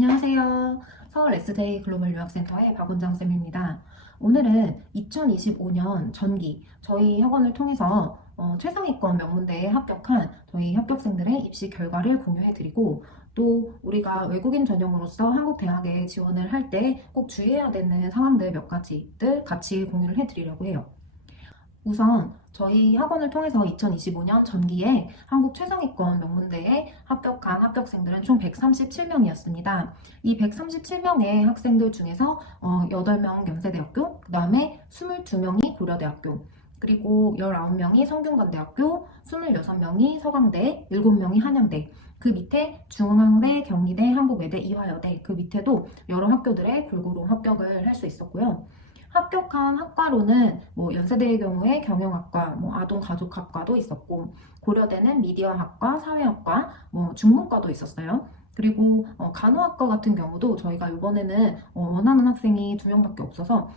안녕하세요. 서울 SJ 글로벌 유학센터의 박은정 쌤입니다. 오늘은 2025년 전기 저희 학원을 통해서 최상위권 명문대에 합격한 저희 합격생들의 입시 결과를 공유해드리고, 또 우리가 외국인 전형으로서 한국 대학에 지원을 할 때 꼭 주의해야 되는 상황들 몇 가지들 같이 공유를 해드리려고 해요. 우선 저희 학원을 통해서 2025년 전기에 한국 최상위권 명문대에 합격한 합격생들은 총 137명이었습니다. 이 137명의 학생들 중에서 8명 연세대학교, 그 다음에 22명이 고려대학교, 그리고 19명이 성균관대학교, 26명이 서강대, 7명이 한양대, 그 밑에 중앙대, 경희대, 한국외대, 이화여대, 그 밑에도 여러 학교들에 골고루 합격을 할 수 있었고요. 합격한 학과로는 연세대의 경우에 경영학과, 아동가족학과도 있었고, 고려대는 미디어학과, 사회학과, 중문과도 있었어요. 그리고 간호학과 같은 경우도 저희가 이번에는 원하는 학생이 2명밖에 없어서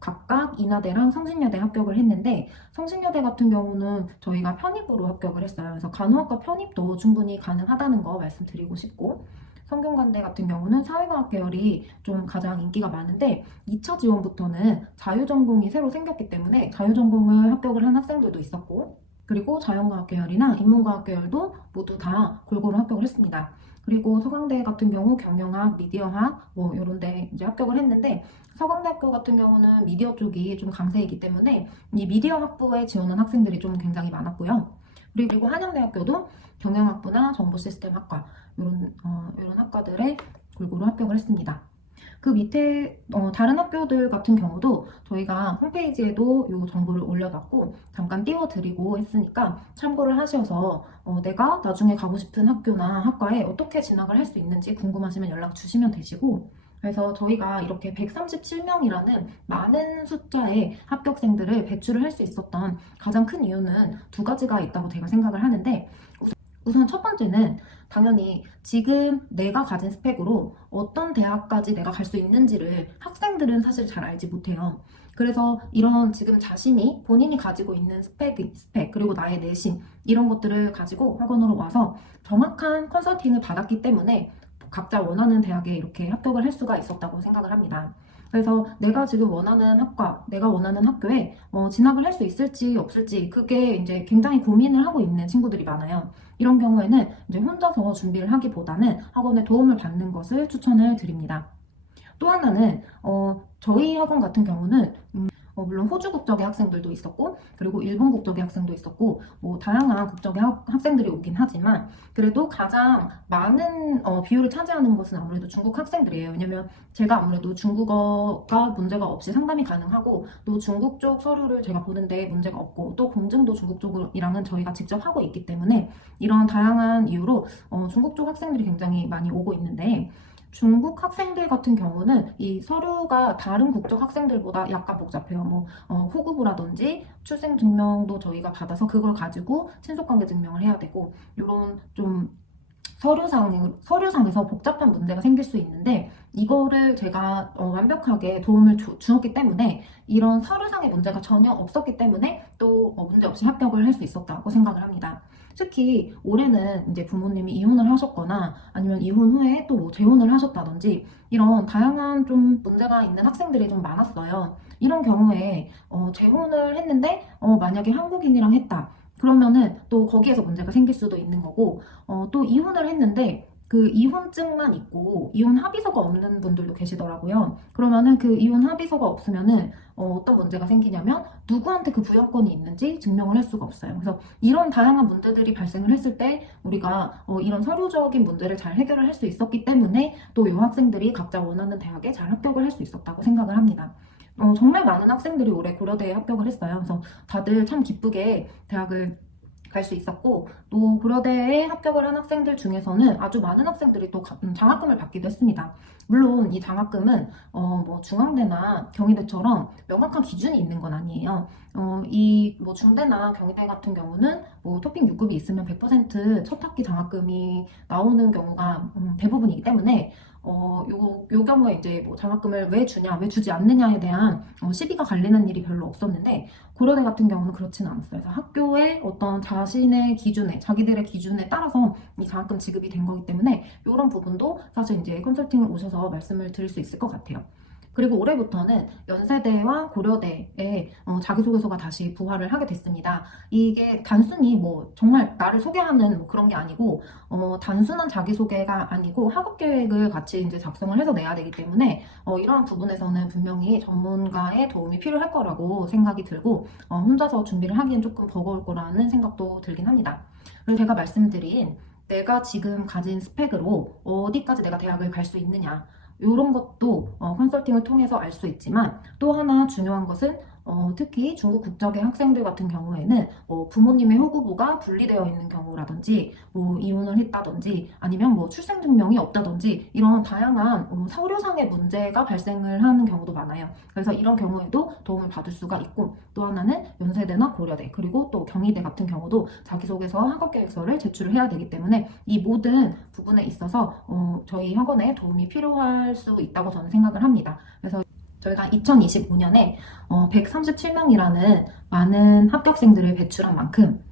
각각 인하대랑 성신여대 합격을 했는데, 성신여대 같은 경우는 저희가 편입으로 합격을 했어요. 그래서 간호학과 편입도 충분히 가능하다는 거 말씀드리고 싶고, 성균관대 같은 경우는 사회과학 계열이 좀 가장 인기가 많은데 2차 지원부터는 자유전공이 새로 생겼기 때문에 자유전공을 합격을 한 학생들도 있었고, 그리고 자연과학 계열이나 인문과학 계열도 모두 다 골고루 합격을 했습니다. 그리고 서강대 같은 경우 경영학, 미디어학 이런 데 이제 합격을 했는데, 서강대학교 같은 경우는 미디어 쪽이 좀 강세이기 때문에 이 미디어 학부에 지원한 학생들이 좀 굉장히 많았고요. 그리고 한양대학교도 경영학부나 정보시스템학과 이런 학과들에 골고루 합격을 했습니다. 그 밑에 다른 학교들 같은 경우도 저희가 홈페이지에도 이 정보를 올려놨고 잠깐 띄워드리고 했으니까 참고를 하셔서 내가 나중에 가고 싶은 학교나 학과에 어떻게 진학을 할 수 있는지 궁금하시면 연락 주시면 되시고, 그래서 저희가 이렇게 137명이라는 많은 숫자의 합격생들을 배출을 할 수 있었던 가장 큰 이유는 두 가지가 있다고 제가 생각을 하는데, 우선 첫 번째는 당연히 지금 내가 가진 스펙으로 어떤 대학까지 내가 갈 수 있는지를 학생들은 사실 잘 알지 못해요. 그래서 이런 지금 자신이 본인이 가지고 있는 스펙 그리고 나의 내신 이런 것들을 가지고 학원으로 와서 정확한 컨설팅을 받았기 때문에 각자 원하는 대학에 이렇게 합격을 할 수가 있었다고 생각을 합니다. 그래서 내가 지금 원하는 학과, 내가 원하는 학교에 진학을 할 수 있을지 없을지 그게 이제 굉장히 고민을 하고 있는 친구들이 많아요. 이런 경우에는 이제 혼자서 준비를 하기보다는 학원의 도움을 받는 것을 추천을 드립니다. 또 하나는 저희 학원 같은 경우는 물론 호주 국적의 학생들도 있었고, 그리고 일본 국적의 학생도 있었고, 다양한 국적의 학생들이 오긴 하지만 그래도 가장 많은 비율을 차지하는 것은 아무래도 중국 학생들이에요. 왜냐면 제가 아무래도 중국어가 문제가 없이 상담이 가능하고, 또 중국 쪽 서류를 제가 보는데 문제가 없고, 또 공증도 중국 쪽이랑은 저희가 직접 하고 있기 때문에 이런 다양한 이유로 중국 쪽 학생들이 굉장히 많이 오고 있는데, 중국 학생들 같은 경우는 이 서류가 다른 국적 학생들보다 약간 복잡해요. 호구부라든지 출생증명도 저희가 받아서 그걸 가지고 친속관계 증명을 해야 되고, 이런 좀 서류상에서 복잡한 문제가 생길 수 있는데, 이거를 제가 완벽하게 도움을 주었기 때문에 이런 서류상의 문제가 전혀 없었기 때문에 또 문제 없이 합격을 할 수 있었다고 생각을 합니다. 특히 올해는 이제 부모님이 이혼을 하셨거나 아니면 이혼 후에 또 재혼을 하셨다든지 이런 다양한 좀 문제가 있는 학생들이 좀 많았어요. 이런 경우에 재혼을 했는데 만약에 한국인이랑 했다. 그러면은 또 거기에서 문제가 생길 수도 있는 거고, 또 이혼을 했는데 그 이혼증만 있고 이혼 합의서가 없는 분들도 계시더라고요. 그러면은 그 이혼 합의서가 없으면은 어떤 문제가 생기냐면 누구한테 그 부양권이 있는지 증명을 할 수가 없어요. 그래서 이런 다양한 문제들이 발생을 했을 때 우리가 이런 서류적인 문제를 잘 해결을 할 수 있었기 때문에 또 이 학생들이 각자 원하는 대학에 잘 합격을 할 수 있었다고 생각을 합니다. 정말 많은 학생들이 올해 고려대에 합격을 했어요. 그래서 다들 참 기쁘게 대학을 갈 수 있었고, 또 고려대에 합격을 한 학생들 중에서는 아주 많은 학생들이 또 장학금을 받기도 했습니다. 물론 이 장학금은 중앙대나 경희대처럼 명확한 기준이 있는 건 아니에요. 이 중대나 경희대 같은 경우는 토픽 6급이 있으면 100% 첫 학기 장학금이 나오는 경우가 대부분이기 때문에 요 경우에 이제 뭐 장학금을 왜 주냐, 왜 주지 않느냐에 대한 시비가 갈리는 일이 별로 없었는데, 고려대 같은 경우는 그렇지는 않았어요. 그래서 학교의 어떤 자신의 기준에, 자기들의 기준에 따라서 이 장학금 지급이 된 거기 때문에 이런 부분도 사실 이제 컨설팅을 오셔서 말씀을 드릴 수 있을 것 같아요. 그리고 올해부터는 연세대와 고려대에 자기소개서가 다시 부활을 하게 됐습니다. 이게 단순히 뭐 정말 나를 소개하는 뭐 그런 게 아니고 단순한 자기소개가 아니고 학업 계획을 같이 이제 작성을 해서 내야 되기 때문에 이러한 부분에서는 분명히 전문가의 도움이 필요할 거라고 생각이 들고 혼자서 준비를 하기엔 조금 버거울 거라는 생각도 들긴 합니다. 그리고 제가 말씀드린 내가 지금 가진 스펙으로 어디까지 내가 대학을 갈 수 있느냐, 이런 것도 컨설팅을 통해서 알 수 있지만, 또 하나 중요한 것은 특히 중국 국적의 학생들 같은 경우에는 부모님의 호구부가 분리되어 있는 경우라든지, 뭐 이혼을 했다든지, 아니면 뭐 출생증명이 없다든지, 이런 다양한 서류상의 문제가 발생을 하는 경우도 많아요. 그래서 이런 경우에도 도움을 받을 수가 있고, 또 하나는 연세대나 고려대, 그리고 또 경희대 같은 경우도 자기소개서, 학업계획서를 제출을 해야 되기 때문에 이 모든 부분에 있어서 저희 학원에 도움이 필요할 수 있다고 저는 생각을 합니다. 그래서 저희가 2025년에 137명이라는 많은 합격생들을 배출한 만큼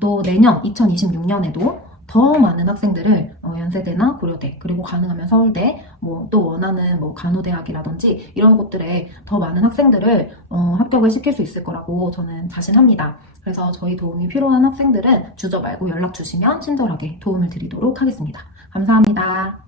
또 내년 2026년에도 더 많은 학생들을 연세대나 고려대, 그리고 가능하면 서울대, 뭐 또 원하는 뭐 간호대학이라든지 이런 곳들에 더 많은 학생들을 합격을 시킬 수 있을 거라고 저는 자신합니다. 그래서 저희 도움이 필요한 학생들은 주저 말고 연락 주시면 친절하게 도움을 드리도록 하겠습니다. 감사합니다.